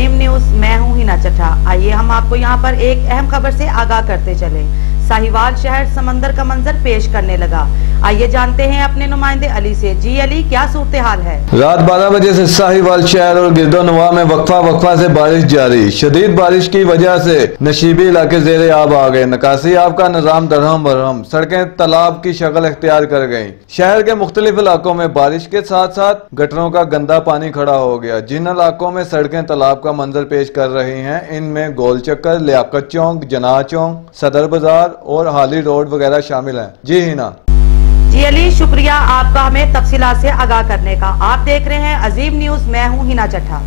अजीम news, मैं हूं हिना चट्टा। आइए हम आपको यहां पर एक अहम खबर से आगाह करते चलें। साहिवाल शहर समंदर का मंजर पेश करने लगा। आइए जानते हैं अपने नुमाइंदे अली से। जी अली, क्या सूरत हाल है? रात 12 बजे से साहिवाल शहर और गिरदोनवा में वक्फा से बारिश जारी। शदीद बारिश की वजह से नशीबी इलाके ज़ेरे आब आ गए। निकासी आब का निज़ाम दरहम बरहम, सड़कें तालाब की शक्ल इख्तियार कर गयी। शहर के मुख्तलिफ इलाकों में बारिश के साथ साथ गटरों का गंदा पानी खड़ा हो गया। जिन इलाकों में सड़कें तालाब का मंजर पेश कर रही हैं, इनमें गोल चक्कर, लियाकत चौक, जनाह चौक, सदर बाजार और हाली रोड वगैरह शामिल हैं। जी हिना। जी अली, शुक्रिया आपका हमें तफसीलात से आगाह करने का। आप देख रहे हैं अजीम न्यूज, मैं हूं हिना चट्टा।